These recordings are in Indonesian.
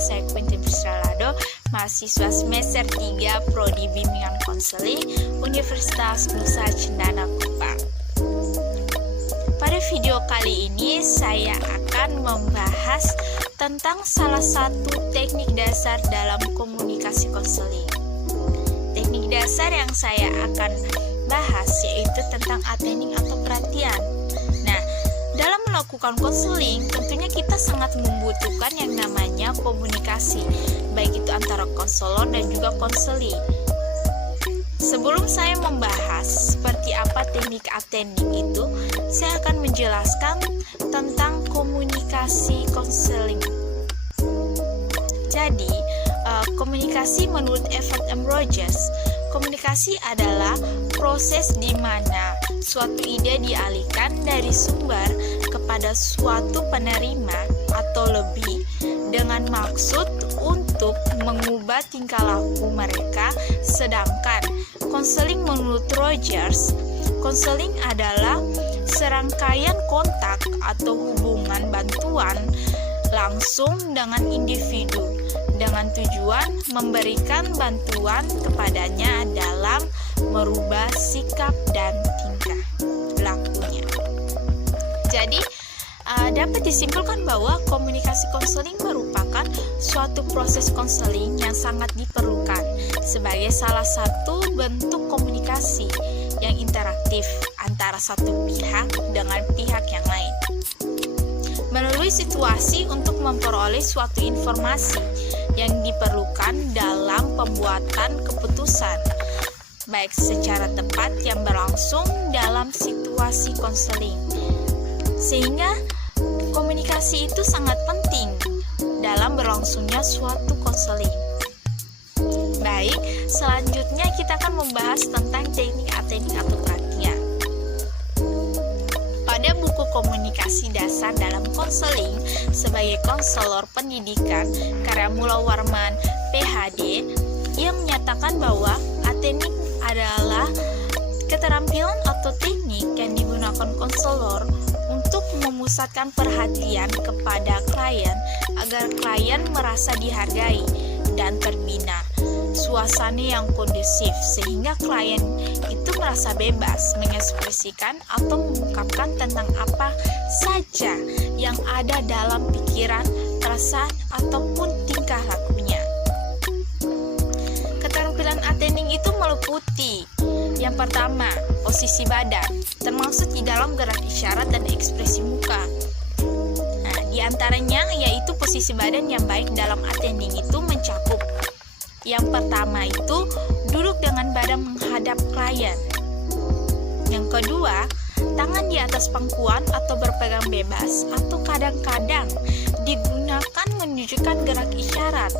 saya Quintin Priscilado, mahasiswa semester 3 Prodi Bimbingan Konseling Universitas Nusa Cendana Kupang. Pada video kali ini saya akan membahas tentang salah satu teknik dasar dalam komunikasi konseling. Teknik dasar yang saya akan bahas yaitu tentang attending atau perhatian. Dalam melakukan konseling, tentunya kita sangat membutuhkan yang namanya komunikasi, baik itu antara konselor dan juga konseli. Sebelum saya membahas seperti apa teknik attending itu, saya akan menjelaskan tentang komunikasi konseling. Jadi, komunikasi menurut Everett M. Rogers, komunikasi adalah proses di mana suatu ide dialihkan dari sumber kepada suatu penerima atau lebih dengan maksud untuk mengubah tingkah laku mereka. Sedangkan konseling menurut Rogers, konseling adalah serangkaian kontak atau hubungan bantuan langsung dengan individu dengan tujuan memberikan bantuan kepadanya dalam merubah sikap dan tingkah lakunya. Jadi dapat disimpulkan bahwa komunikasi konseling merupakan suatu proses konseling yang sangat diperlukan sebagai salah satu bentuk komunikasi yang interaktif antara satu pihak dengan pihak yang lain, melalui situasi untuk memperoleh suatu informasi yang diperlukan dalam pembuatan keputusan, baik secara tepat yang berlangsung dalam situasi konseling. Sehingga komunikasi itu sangat penting dalam berlangsungnya suatu konseling. Baik, selanjutnya kita akan membahas tentang teknik attending atau perhatian. Pada buku komunikasi dasar dalam konseling sebagai konselor pendidikan karya Mula Warman PhD, ia menyatakan bahwa attending adalah keterampilan atau teknik yang digunakan konselor untuk memusatkan perhatian kepada klien agar klien merasa dihargai dan terbina suasana yang kondusif sehingga klien itu merasa bebas mengekspresikan atau mengungkapkan tentang apa saja yang ada dalam pikiran, perasaan, ataupun tingkah lakunya. Keterampilan attending itu meliputi yang pertama, posisi badan, termasuk di dalam gerak isyarat dan ekspresi muka. Nah, di antaranya yaitu posisi badan yang baik dalam attending itu mencakup yang pertama itu duduk dengan badan menghadap klien. Yang kedua, tangan di atas pangkuan atau berpegang bebas atau kadang-kadang digunakan menunjukkan gerak isyarat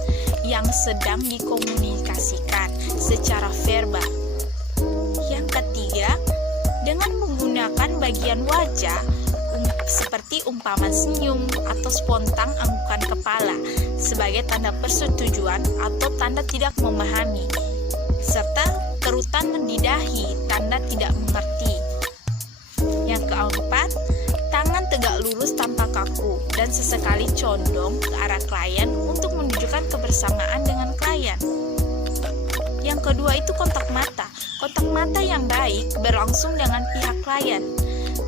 yang sedang dikomunikasikan secara verbal. Yang ketiga, dengan menggunakan bagian wajah seperti umpaman senyum atau spontan anggukan kepala sebagai tanda persetujuan atau tanda tidak memahami, serta kerutan di dahi tanda tidak mengerti. Yang keempat, tangan tegak lurus tanpa kaku dan sesekali condong ke arah klien untuk menunjukkan kebersamaan dengan klien. Yang kedua itu kontak mata. Kontak mata yang baik berlangsung dengan pihak klien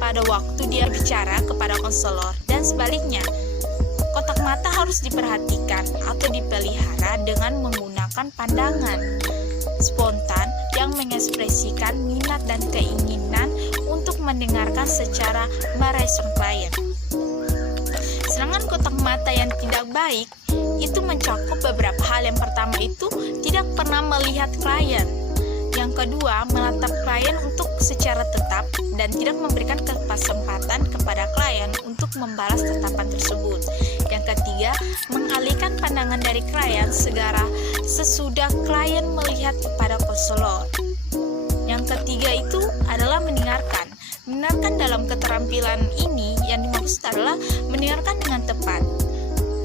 pada waktu dia bicara kepada konselor dan sebaliknya. Kontak mata harus diperhatikan atau dipelihara dengan menggunakan pandangan spontan yang mengekspresikan minat dan keinginan untuk mendengarkan secara merespon klien. Sedangkan kontak mata yang tidak baik itu mencakup beberapa hal. Yang pertama itu tidak pernah melihat klien. Yang kedua, menatap klien untuk secara tetap dan tidak memberikan kesempatan kepada klien untuk membalas tatapan tersebut. Yang ketiga, mengalihkan pandangan dari klien segera sesudah klien melihat kepada konselor. Yang ketiga itu adalah mendengarkan. Mendengarkan dalam keterampilan ini yang dimaksud adalah mendengarkan dengan tepat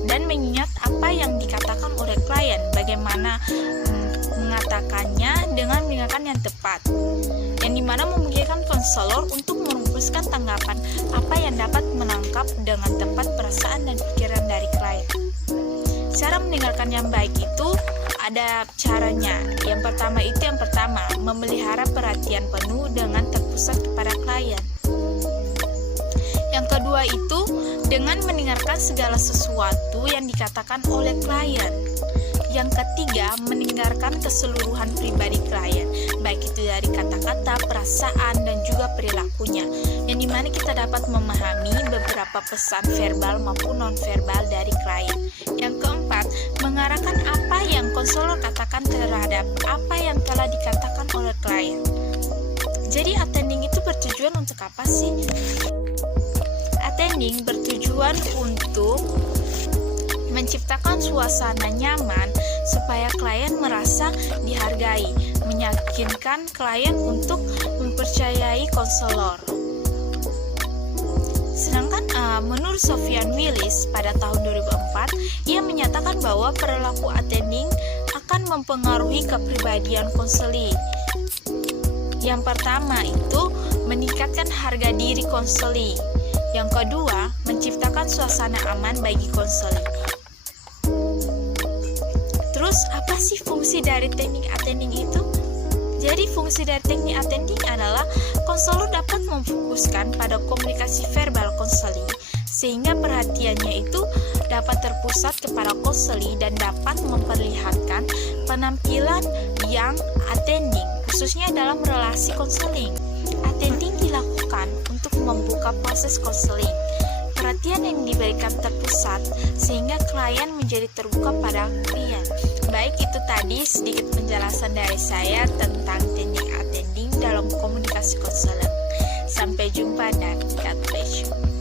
dan mengingat apa yang dikatakan oleh klien, bagaimana mengatakannya dengan mendengarkan yang tepat, yang dimana memungkinkan konselor untuk merumuskan tanggapan apa yang dapat menangkap dengan tepat perasaan dan pikiran dari klien. Cara mendengarkan yang baik itu ada caranya. Yang pertama, memelihara perhatian penuh dengan terpusat kepada klien. Yang kedua itu dengan mendengarkan segala sesuatu yang dikatakan oleh klien. Yang ketiga, mendengarkan keseluruhan pribadi klien, baik itu dari kata-kata, perasaan, dan juga perilakunya, yang dimana kita dapat memahami beberapa pesan verbal maupun non-verbal dari klien. Yang keempat, mengarahkan apa yang konselor katakan terhadap apa yang telah dikatakan oleh klien. Jadi attending itu bertujuan untuk apa sih? Attending bertujuan untuk menciptakan suasana nyaman supaya klien merasa dihargai, meyakinkan klien untuk mempercayai konselor. Sedangkan menurut Sofian Willis pada tahun 2004, ia menyatakan bahwa perilaku attending akan mempengaruhi kepribadian konseli. Yang pertama itu meningkatkan harga diri konseli. Yang kedua, menciptakan suasana aman bagi konseli. Terus apa sih fungsi dari teknik attending itu? Jadi fungsi dari teknik attending adalah konselor dapat memfokuskan pada komunikasi verbal konseli sehingga perhatiannya itu dapat terpusat kepada konseli dan dapat memperlihatkan penampilan yang attending khususnya dalam relasi konseling. Attending dilakukan untuk membuka proses konseling. Perhatian yang diberikan terpusat sehingga klien menjadi terbuka pada klien. Baik, itu tadi sedikit penjelasan dari saya tentang teknik attending dalam komunikasi konseling. Sampai jumpa dan God bless you.